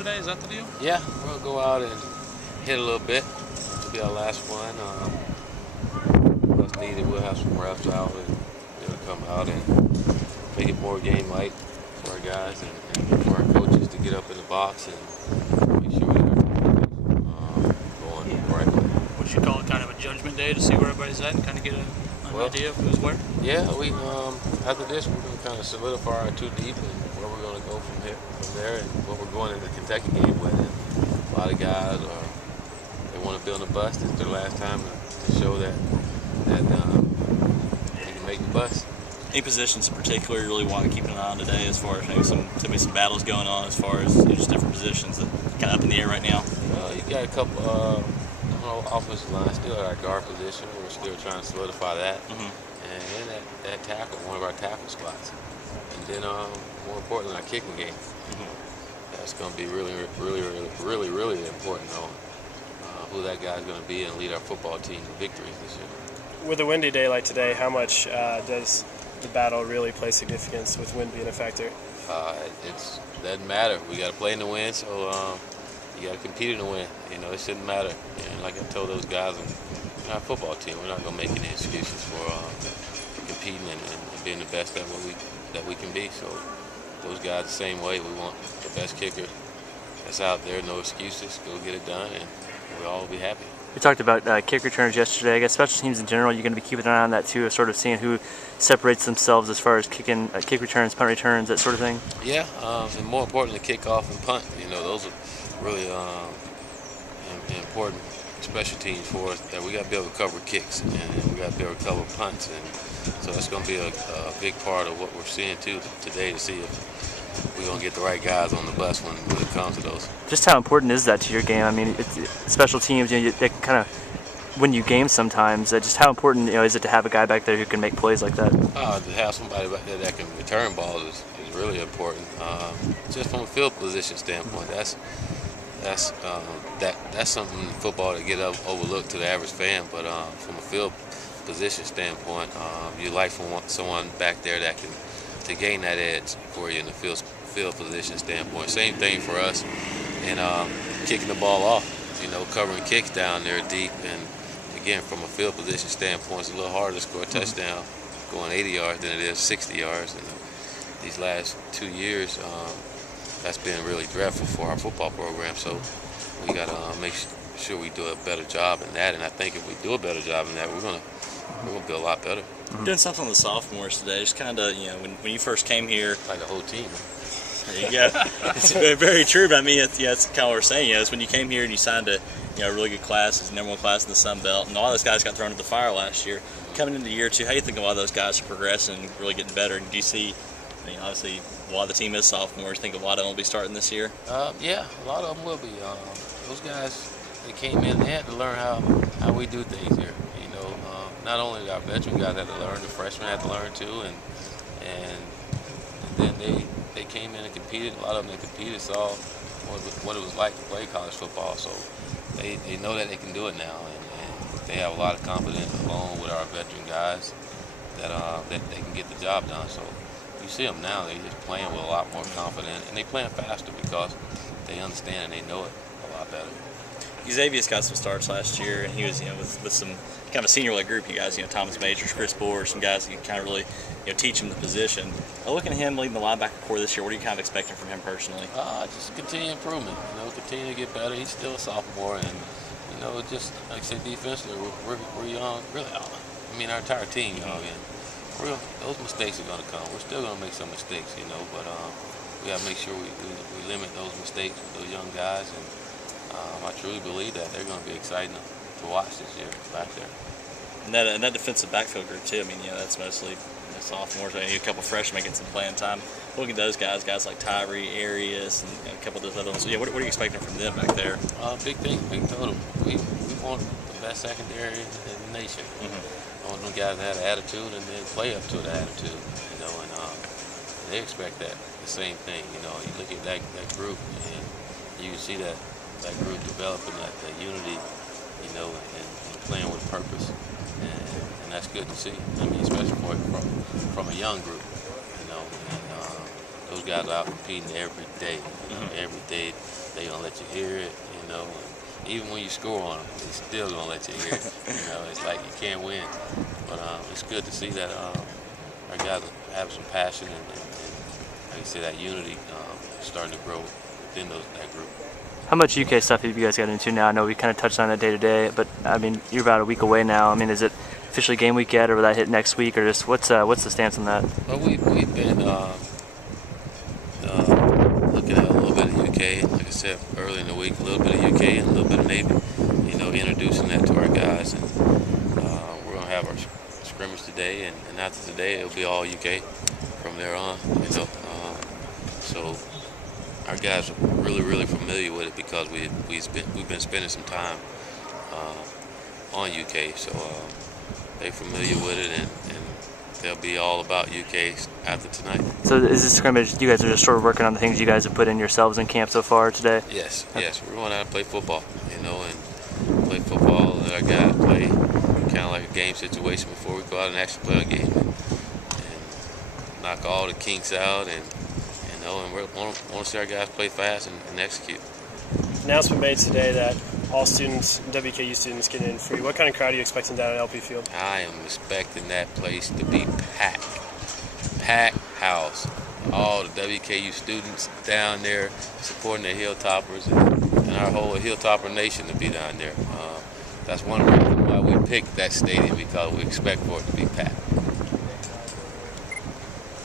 today? Is that the deal? Yeah, we'll go out and hit a little bit. It'll be our last one. What's needed, we'll have some reps out and come out and make it more game-like for our guys and for our coaches to get up in the box and make sure that everything's going the right way. Would you call it kind of a judgment day to see where everybody's at and kind of get an idea of who's where? Yeah, we after this we're going to kind of solidify our two deep and where we're going to go from there, and what we're going into the Kentucky game with. And a lot of guys they want to build a bus. It's their last time to show that they can make the bus. Any positions in particular you really want to keep an eye on today, as far as maybe some battles going on, as far as just different positions that kind of up in the air right now? You got a couple offensive line still at our guard position. We're still trying to solidify that. And then that tackle, one of our tackle spots. And then more importantly, our kicking game. That's going to be really important on who that guy's going to be and lead our football team to victories this year. With a windy day like today, how much does the battle really play significance with wind being a factor? It doesn't matter. We got to play in the wind, so you got to compete in the wind. It shouldn't matter. Like I told those guys on our football team, we're not going to make any excuses for competing and being the best that we can be. So those guys the same way. We want the best kicker that's out there. No excuses. Go get it done, and we'll all be happy. We talked about kick returners yesterday. I guess special teams in general, you're going to be keeping an eye on that too, sort of seeing who separates themselves as far as kick returns, punt returns, that sort of thing. Yeah, and more importantly, kickoff and punt. Those are really important special teams for us. That we got to be able to cover kicks, and we got to be able to cover punts, and so it's going to be a big part of what we're seeing too today, to see if we're going to get the right guys on the bus when it comes to those. Just how important is that to your game? I mean, special teams, they can kind of win you games sometimes. Just how important is it to have a guy back there who can make plays like that? To have somebody back there that can return balls is really important. Just from a field position standpoint, that's something in football that get overlooked to the average fan. But from a field position standpoint, you like someone back there that can to gain that edge for you in the field position standpoint. Same thing for us in kicking the ball off. Covering kicks down there deep, and again from a field position standpoint, it's a little harder to score a touchdown going 80 yards than it is 60 yards. And these last 2 years, that's been really dreadful for our football program. So we got to make sure we do a better job in that. And I think if we do a better job in that, we're gonna be a lot better. Doing something on the sophomores today, just kind of when you first came here, like the whole team. There you go. It's very true. But I mean, it's kind of what we're saying. It's when you came here and you signed a really good class, it's the #1 class in the Sun Belt, and a lot of those guys got thrown into the fire last year. Coming into year two, how do you think a lot of those guys are progressing, really getting better? And do you see, obviously, a lot of the team is sophomores. Think a lot of them will be starting this year? Yeah, a lot of them will be. Those guys, they came in, they had to learn how we do things here. Not only our veteran guys had to learn, the freshmen had to learn too, and then they came in and competed. A lot of them that competed saw what it was like to play college football, so they know that they can do it now, and they have a lot of confidence along with our veteran guys that they can get the job done. So you see them now, they're just playing with a lot more confidence, and they playing faster because they understand and they know it a lot better. Xavier's got some starts last year, and he was, with some kind of a senior-like group. You guys, Thomas Majors, Chris Bohr, some guys that can kind of really, teach him the position. Looking at him leading the linebacker core this year, what are you kind of expecting from him personally? Just continue improvement. Continue to get better. He's still a sophomore, and just like I said, defensively, we're young. Really, I mean, our entire team young, and those mistakes are going to come. We're still going to make some mistakes, but we got to make sure we limit those mistakes with those young guys, and I truly believe that they're going to be exciting to watch this year back there. And that defensive backfield group too. I mean, that's mostly sophomores. A couple freshmen getting some playing time. Looking at those guys like Tyree, Arias, and a couple of those other ones. So, what are you expecting from them back there? Big thing, big total. We want the best secondary in the nation. I want them guys to have an attitude and then play up to the attitude. And they expect the same thing. You look at that group, and you see that group developing that unity, and playing with purpose, and that's good to see. I mean, especially from a young group, and those guys are out competing every day. Every day they gonna let you hear it, you know. And even when you score on them, they still gonna let you hear it. You know, it's like you can't win. But it's good to see that our guys have some passion and like you said, that unity starting to grow within that group. How much UK stuff have you guys got into now? I know we kind of touched on it day to day, but I mean, you're about a week away now. I mean, is it officially game week yet, or will that hit next week, or just what's the stance on that? Well, we've been looking at a little bit of UK, like I said earlier in the week, a little bit of UK and a little bit of Navy. You know, introducing that to our guys, and we're gonna have our scrimmage today, and after today it'll be all UK from there on. You know, so our guys are really familiar with it because we've been spending some time on UK, so they're familiar with it, and they'll be all about UK after tonight. So is this scrimmage, you guys are just sort of working on the things you guys have put in yourselves in camp so far today? Yes, we're going out and play football, you know, and play football, let our guys play kind of like a game situation before we go out and actually play a game, and knock all the kinks out, and you know, and we want to see our guys play fast and execute. Announcement made today that all students, WKU students, get in free. What kind of crowd are you expecting down at LP Field? I am expecting that place to be packed. Packed house. All the WKU students down there supporting the Hilltoppers and our whole Hilltopper nation to be down there. That's one reason why we picked that stadium, because we expect for it to be packed.